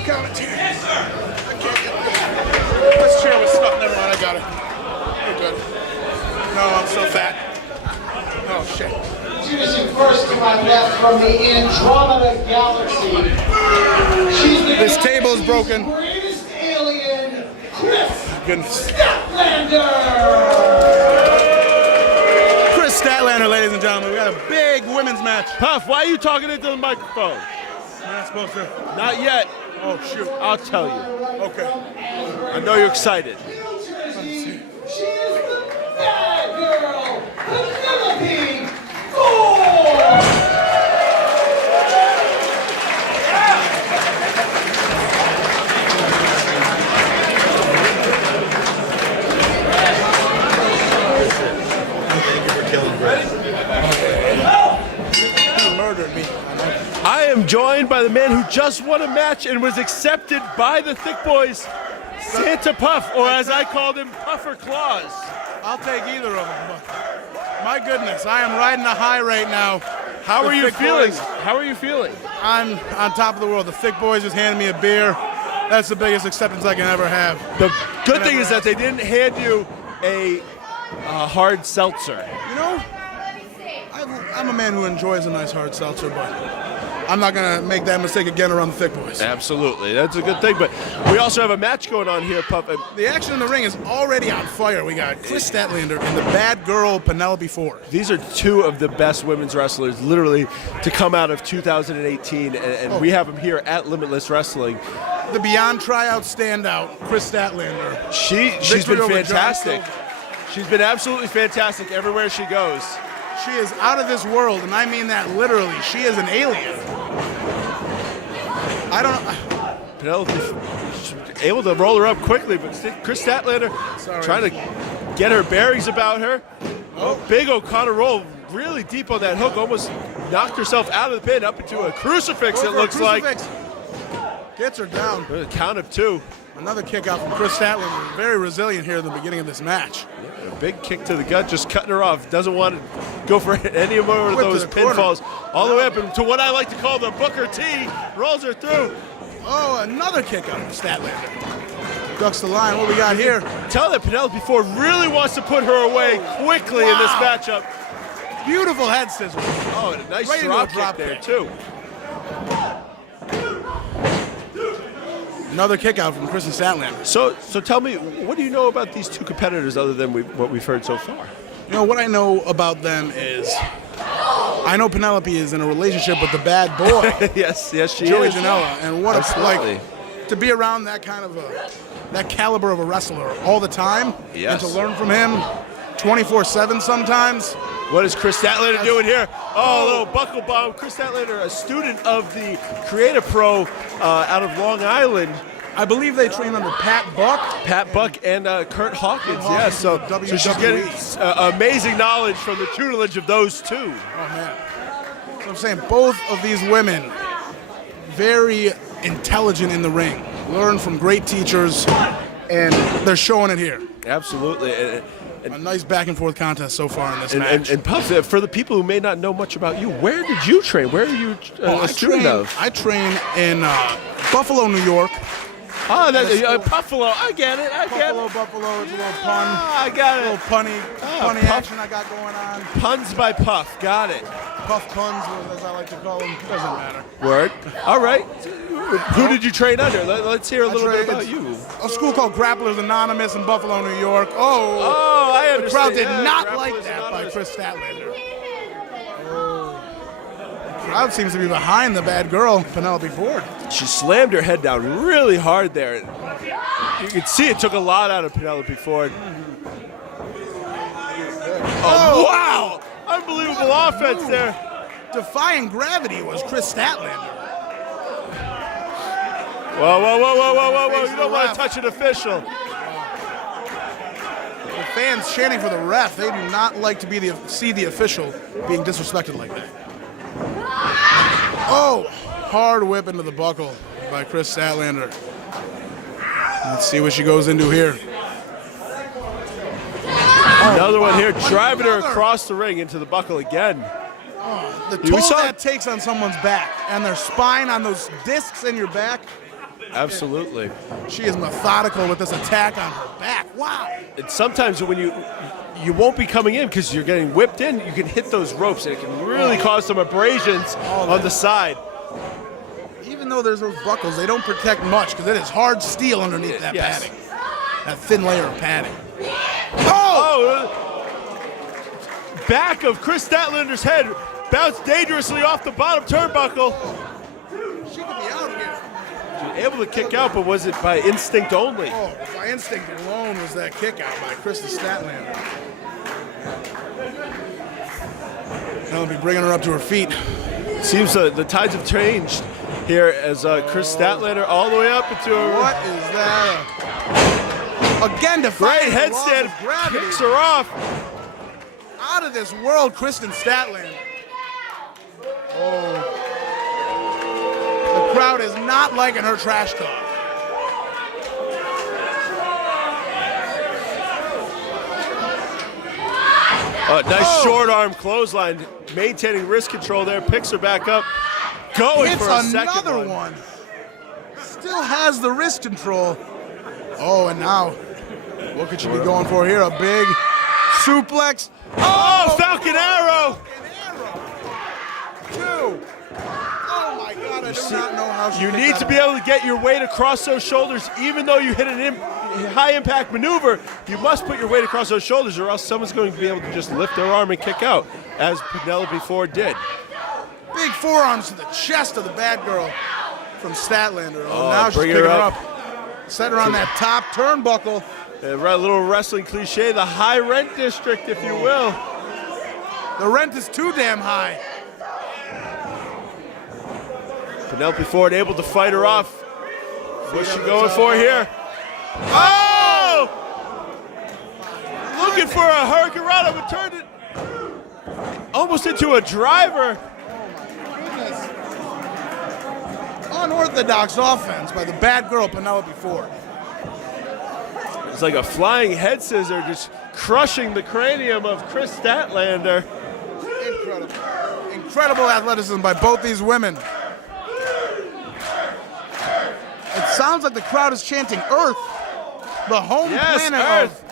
We'll count it. Yes, sir. I can't get it. This chair was stuck. Never mind, I got it. We're good. No, I'm so fat. Oh, shit. Introducing first to my left from the Andromeda Galaxy. This table is broken. Greatest alien, Kris Statlander. Kris Statlander, ladies and gentlemen. We got a big women's match. Puff, why are you talking into the microphone? You're not supposed to. Not yet. Oh, shoot. I'll tell you. Okay. I know you're excited. She is the bad girl, Penelope. Murdered me. I am joined by the man who just won a match and was accepted by the Thick Boys, Santa Puff, or as I called him, Puffer Claus. I'll take either of them. But my goodness, I am riding a high right now. How are you feeling? Boys, How are you feeling? I'm on top of the world. The Thick Boys just handed me a beer. That's the biggest acceptance I can ever have. The good thing is that they didn't hand you a hard seltzer. You know, I'm a man who enjoys a nice hard seltzer, but I'm not going to make that mistake again around the Thick Boys. Absolutely. That's a good thing. But we also have a match going on here, Puff. The action in the ring is already on fire. We got Kris Statlander and the bad girl, Penelope Ford. These are two of the best women's wrestlers, literally, to come out of 2018, and we have them here at Limitless Wrestling. The Beyond Tryout standout, Kris Statlander. She's been fantastic. She's been absolutely fantastic everywhere she goes. She is out of this world, and I mean that literally. She is an alien. I don't know. Penelope able to roll her up quickly, but Kris Statlander trying to get her bearings about her. Oh, big O'Connor roll, really deep on that hook, almost knocked herself out of the pin up into a crucifix, it looks like. Gets her down. With a count of two. Another kick out from Kris Statlander. Very resilient here at the beginning of this match. Yeah, a big kick to the gut, just cutting her off. Doesn't want to go for any more of those pinfalls. All the way up to what I like to call the Booker T. Rolls her through. Oh, another kick out from Statlander. Ducks the line. What we got here? Tell that Penelope Ford really wants to put her away quickly in this matchup. Beautiful head scissors. Oh, and a nice Right drop into a kick there, too. Another kick out from Kris Statlander. So tell me, what do you know about these two competitors other than what we've heard so far? You know, what I know about them is I know Penelope is in a relationship with the bad boy. yes, she Joey is. Janela. And what it's Absolutely. like to be around that kind of that caliber of a wrestler all the time. Yes. And to learn from him 24/7 sometimes. What is Kris Statlander doing here? Oh, a little buckle bomb. Kris Statlander, a student of the Creative Pro out of Long Island. I believe they train under Pat Buck. Pat Buck and Kurt Hawkins, yes. So she's WWE. getting amazing knowledge from the tutelage of those two. Oh, man. So I'm saying both of these women, very intelligent in the ring, learn from great teachers, and they're showing it here. Absolutely. A nice back and forth contest so far in this match. And Puff, for the people who may not know much about you, where did you train? Where are you a student of? I train in Buffalo, New York. Oh, that's Buffalo. I get it. Buffalo, it's a little pun. I got it. A little punny action I got going on. Puns by Puff. Got it. Puff puns, as I like to call them. Doesn't matter. Word. All right. Who did you train under? Let's hear a little bit about you. A school called Grapplers Anonymous in Buffalo, New York. Oh, I understand. The crowd did not Grapplers like that Anonymous. by Kris Statlander. The crowd seems to be behind the bad girl, Penelope Ford. She slammed her head down really hard there. You could see it took a lot out of Penelope Ford. Oh, wow! Unbelievable offense there. Defying gravity was Kris Statlander. Whoa. You don't want to touch an official. The fans chanting for the ref. They do not like to see the official being disrespected like that. Oh, hard whip into the buckle by Kris Statlander. Let's see what she goes into here. Another one here, driving her across the ring into the buckle again. The toll that takes on someone's back and their spine on those discs in your back, Absolutely. She is methodical with this attack on her back. Wow. And sometimes when you won't be coming in because you're getting whipped in, you can hit those ropes and it can really cause some abrasions on the side. Even though there's those buckles, they don't protect much because it is hard steel underneath that padding. That thin layer of padding. Back of Kris Statlander's head bounced dangerously off the bottom turnbuckle. She could be out here. She was able to kick out, but was it by instinct only? Oh, by instinct alone was that kick out by Kris Statlander. Penelope bringing her up to her feet. Seems the tides have changed here as Kris Statlander all the way up into her. What is that? Again, defying great the laws headstand, of gravity. kicks her off. Out of this world, Kris Statlander. Oh. The crowd is not liking her trash talk. Nice short arm clothesline, maintaining wrist control there, picks her back up, going for a second another one. Still has the wrist control. Oh, and now, what could she be going for here? A big suplex. Oh, Falcon Arrow! Two. Oh my God, I do not know how she You need to be able to get your weight across those shoulders, even though you hit a high impact maneuver. You must put your weight across those shoulders, or else someone's going to be able to just lift their arm and kick out, as Penelope Ford did. Big forearms to the chest of the bad girl from Statlander. Oh, now she's bring picking her her up. Set her on that top turnbuckle. A little wrestling cliche, the high rent district, if you will. The rent is too damn high. Penelope Ford able to fight her off. What's she going for here? Oh! Looking for a hurricanrana, but turned it almost into a driver. Goodness. Unorthodox offense by the bad girl Penelope Ford. It's like a flying head scissor just crushing the cranium of Kris Statlander. Incredible. Incredible athleticism by both these women. It sounds like the crowd is chanting Earth, the home planet Earth.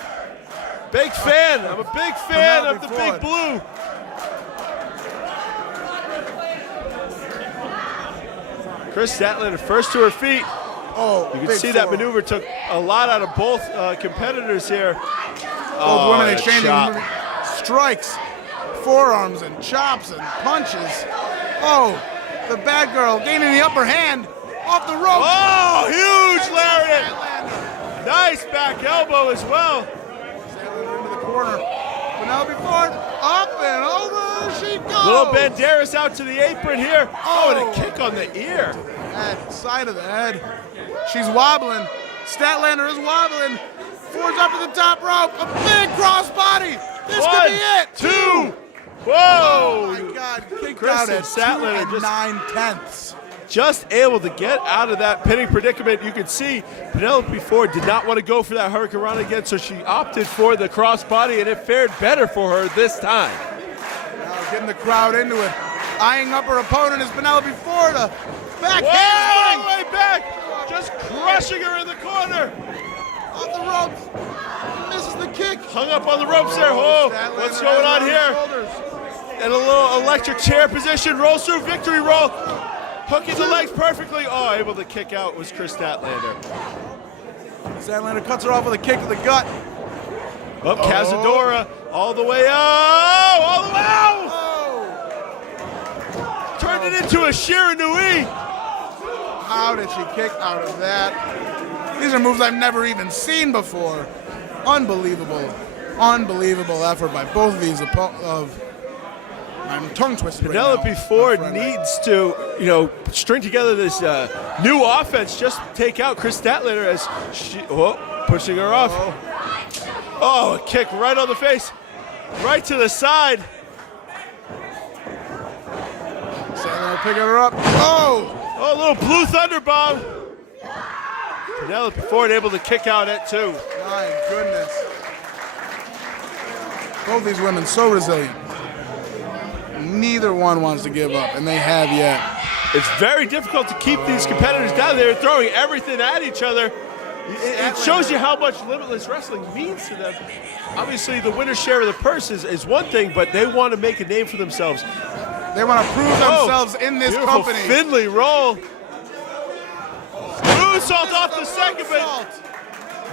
Big fan. I'm a big fan of the Penelope big blue. Kris Statlander first to her feet. Oh, you can see that maneuver took a lot out of both competitors here. Both women exchanging strikes, forearms and chops and punches. Oh, the bad girl gaining the upper hand off the rope. Oh, huge lariat. Nice back elbow as well. Statlander into the corner. Penelope Ford up and over she goes. Little Banderas out to the apron here. Oh, and a kick on the ear. That side of the head. She's wobbling. Statlander is wobbling. Ford's up to the top rope. A big crossbody. This could be it. 2. Whoa. Oh my God. Kicked Kris out at Statlander 2 9/10. Just able to get out of that pinning predicament. You can see Penelope Ford did not want to go for that hurricanrana again, so she opted for the crossbody, and it fared better for her this time. Now getting the crowd into it. Eyeing up her opponent is Penelope Ford. A back All handspring. the way back. Just crushing her in the corner. Off the ropes. Misses the kick. Hung up on the ropes there. Oh, Statlander what's going on has here? her shoulders. And a little electric chair position. Rolls through victory roll. Hooking the legs perfectly. Oh, able to kick out was Kris Statlander. Statlander cuts her off with a kick to the gut. Up Cazadora. All the way out. All the way out. Turned it into a Shiranui. How did she kick out of that? These are moves I've never even seen before. Unbelievable. Unbelievable effort by both of these I'm tongue twisted right now. Penelope Ford needs to, string together this new offense. Just take out Kris Statlander as she, pushing her off. Oh, a kick right on the face, right to the side. Statlander picking her up. Oh, a little blue thunder bomb. Penelope Ford able to kick out at 2. My goodness. Both these women so resilient. Neither one wants to give up, and they have yet. It's very difficult to keep these competitors down. They're throwing everything at each other. It shows you how much Limitless Wrestling means to them. Obviously, the winner's share of the purse is one thing, but they want to make a name for themselves. They want to prove themselves in this beautiful company. Finley roll. Moonsault off the second, but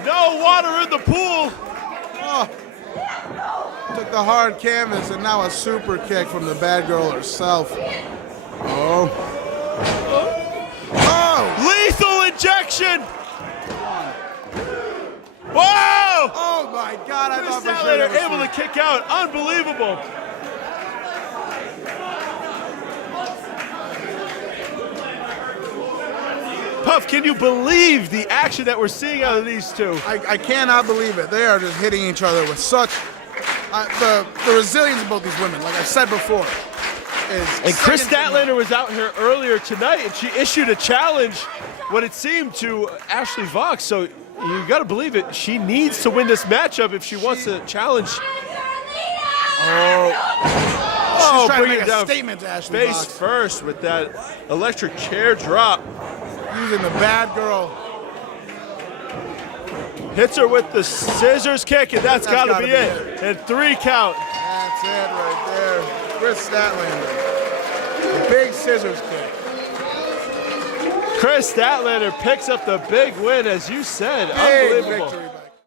no water in the pool. Oh. Took the hard canvas and now a super kick from the bad girl herself. Oh. Lethal injection. Whoa! Oh my God! I Kris thought for sure Statlander that was able to kick out. Unbelievable. Puff, can you believe the action that we're seeing out of these two? I cannot believe it. They are just hitting each other with such the resilience of both these women. Like I said before, and Kris Statlander was out here earlier tonight, and she issued a challenge, what it seemed, to Ashley Vox. So you got to believe it. She needs to win this matchup if she wants to challenge. She's trying to make a statement to Ashley Face Vox. first with that electric chair drop. Using the bad girl. Hits her with the scissors kick, and that's got to be it. And 3 count. That's it right there. Kris Statlander. The big scissors kick. Kris Statlander picks up the big win, as you said. Big Unbelievable. victory.